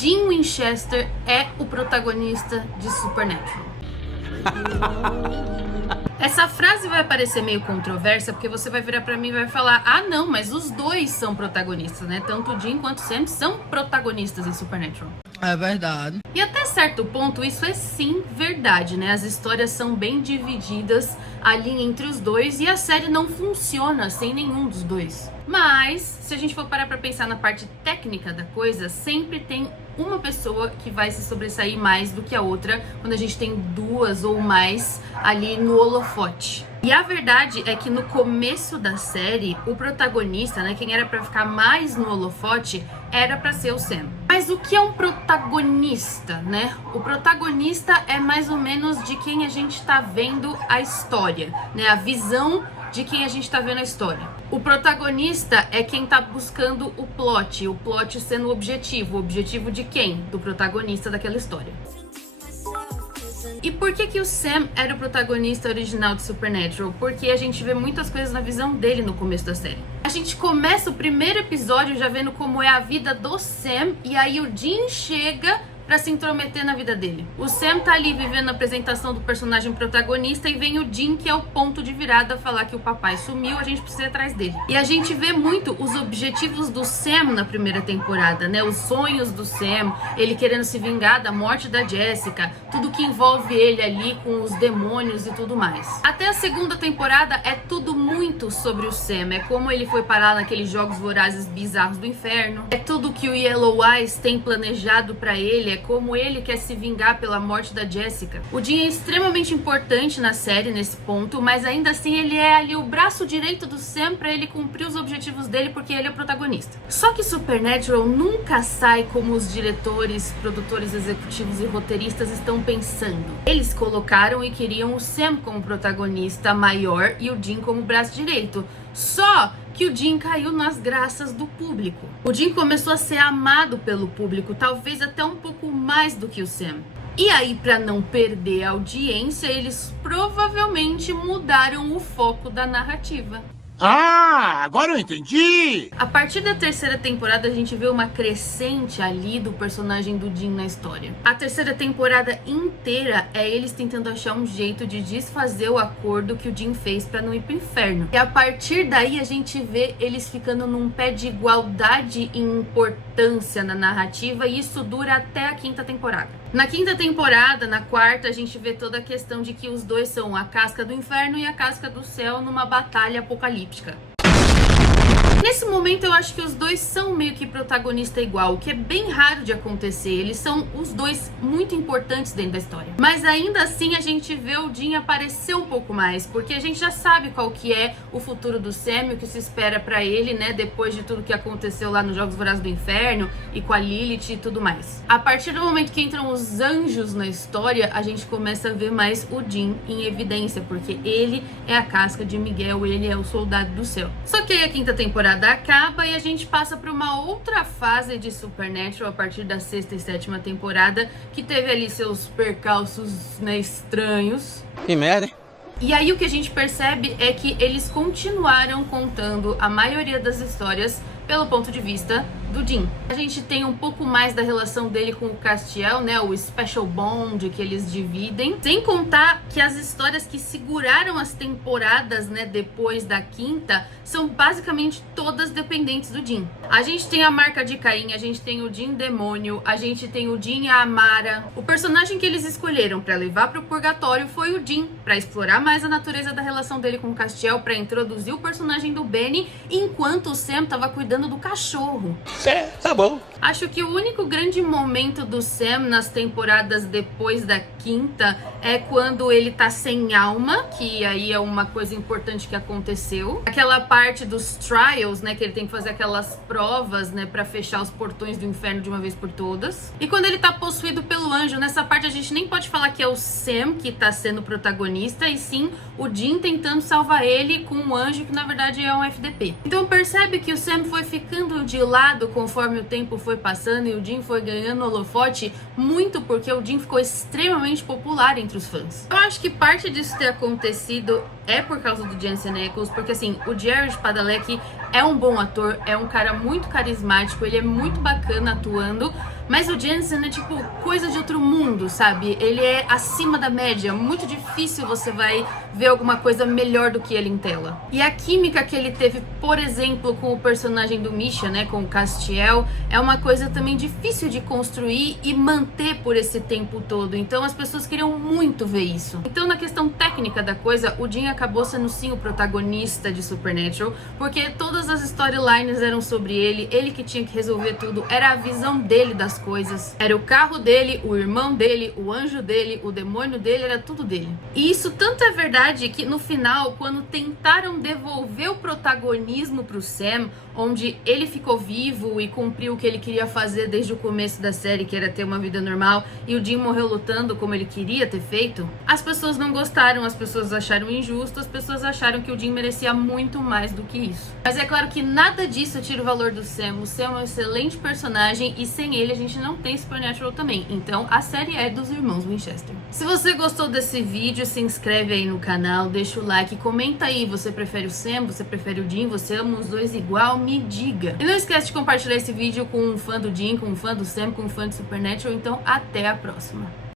Dean Winchester é o protagonista de Supernatural. Essa frase vai parecer meio controversa, porque você vai virar pra mim e vai falar: ah não, mas os dois são protagonistas, né? Tanto o Dean quanto o Sam são protagonistas em Supernatural. É verdade. E até certo ponto isso é sim verdade, né? As histórias são bem divididas ali entre os dois e a série não funciona sem nenhum dos dois. Mas, se a gente for parar pra pensar na parte técnica da coisa, sempre tem uma pessoa que vai se sobressair mais do que a outra quando a gente tem duas ou mais ali no holofote. E a verdade é que no começo da série, o protagonista, né, quem era pra ficar mais no holofote, era pra ser o Sam. Mas o que é um protagonista, né? O protagonista é mais ou menos de quem a gente tá vendo a história, né? A visão de quem a gente tá vendo a história. O protagonista é quem tá buscando o plot sendo o objetivo de quem? Do protagonista daquela história. E por que o Sam era o protagonista original de Supernatural? Porque a gente vê muitas coisas na visão dele no começo da série. A gente começa o primeiro episódio já vendo como é a vida do Sam, e aí o Dean chega pra se intrometer na vida dele. O Sam tá ali vivendo a apresentação do personagem protagonista e vem o Dean, que é o ponto de virada, falar que o papai sumiu, a gente precisa ir atrás dele. E a gente vê muito os objetivos do Sam na primeira temporada, né? Os sonhos do Sam, ele querendo se vingar da morte da Jessica, tudo que envolve ele ali com os demônios e tudo mais. Até a segunda temporada é tudo muito sobre o Sam, é como ele foi parar naqueles jogos vorazes bizarros do inferno, é tudo que o Yellow Eyes tem planejado pra ele, como ele quer se vingar pela morte da Jessica. O Dean é extremamente importante na série nesse ponto, mas ainda assim ele é ali o braço direito do Sam pra ele cumprir os objetivos dele, porque ele é o protagonista. Só que Supernatural nunca sai como os diretores, produtores executivos e roteiristas estão pensando. Eles colocaram e queriam o Sam como protagonista maior e o Dean como braço direito. Só que o Dean caiu nas graças do público. O Dean começou a ser amado pelo público, talvez até um pouco mais do que o Sam. E aí, para não perder a audiência, eles provavelmente mudaram o foco da narrativa. Ah, agora eu entendi! A partir da terceira temporada, a gente vê uma crescente ali do personagem do Dean na história. A terceira temporada inteira é eles tentando achar um jeito de desfazer o acordo que o Dean fez pra não ir pro inferno. E a partir daí, a gente vê eles ficando num pé de igualdade e importância na narrativa, e isso dura até a quinta temporada. Na quinta temporada, na quarta, a gente vê toda a questão de que os dois são a casca do inferno e a casca do céu numa batalha apocalíptica. Nesse momento eu acho que os dois são meio que protagonista igual, o que é bem raro de acontecer. Eles são os dois muito importantes dentro da história. Mas ainda assim a gente vê o Dean aparecer um pouco mais, porque a gente já sabe qual que é o futuro do Sam, o que se espera pra ele, né, depois de tudo que aconteceu lá nos Jogos Vorazes do Inferno e com a Lilith e tudo mais. A partir do momento que entram os anjos na história, a gente começa a ver mais o Dean em evidência, porque ele é a casca de Miguel, ele é o soldado do céu. Só que aí a quinta temporada acaba e a gente passa para uma outra fase de Supernatural a partir da sexta e sétima temporada, que teve ali seus percalços, né, estranhos. Que merda, hein? E aí o que a gente percebe é que eles continuaram contando a maioria das histórias pelo ponto de vista do Dean. A gente tem um pouco mais da relação dele com o Castiel, né, o special bond que eles dividem, sem contar que as histórias que seguraram as temporadas, né, depois da quinta, são basicamente todas dependentes do Dean. A gente tem a Marca de Caim, a gente tem o Dean Demônio, a gente tem o Dean e a Amara. O personagem que eles escolheram para levar pro purgatório foi o Dean, para explorar mais a natureza da relação dele com o Castiel, para introduzir o personagem do Benny, enquanto o Sam tava cuidando do cachorro. É, tá bom. Acho que o único grande momento do Sam nas temporadas depois da quinta é quando ele tá sem alma, que aí é uma coisa importante que aconteceu. Aquela parte dos trials, né, que ele tem que fazer aquelas provas, né, pra fechar os portões do inferno de uma vez por todas. E quando ele tá possuído pelo anjo, nessa parte a gente nem pode falar que é o Sam que tá sendo protagonista, e sim o Dean tentando salvar ele com um anjo que na verdade é um FDP. Então percebe que o Sam foi ficando de lado conforme o tempo foi passando e o Dean foi ganhando holofote, muito porque o Dean ficou extremamente popular entre os fãs. Eu acho que parte disso ter acontecido é por causa do Jensen Ackles, porque assim, o Jared Padalecki é um bom ator, é um cara muito carismático, ele é muito bacana atuando, mas o Jensen é tipo coisa de outro mundo, sabe? Ele é acima da média, muito difícil você vai ver alguma coisa melhor do que ele em tela. E a química que ele teve, por exemplo, com o personagem do Misha, né, com o Castiel, é uma coisa também difícil de construir e manter por esse tempo todo. Então as pessoas queriam muito ver isso. Então, na questão técnica da coisa, o Dean acabou sendo sim o protagonista de Supernatural, porque todas as storylines eram sobre ele que tinha que resolver tudo, era a visão dele das coisas, era o carro dele, o irmão dele, o anjo dele, o demônio dele, era tudo dele. E isso tanto é verdade que no final, quando tentaram devolver o protagonismo pro Sam, onde ele ficou vivo e cumpriu o que ele queria fazer desde o começo da série, que era ter uma vida normal, e o Dean morreu lutando como ele queria ter feito, as pessoas não gostaram, as pessoas acharam injusto, as pessoas acharam que o Dean merecia muito mais do que isso. Mas é claro que nada disso tira o valor do Sam. O Sam é um excelente personagem e sem ele a gente não tem Supernatural também. Então a série é dos irmãos Winchester. Se você gostou desse vídeo, se inscreve aí no canal, deixa o like, comenta aí, você prefere o Sam, você prefere o Dean, você ama os dois igual? Me diga. E não esquece de compartilhar esse vídeo com um fã do Dean, com um fã do Sam, com um fã de Supernatural. Então até a próxima.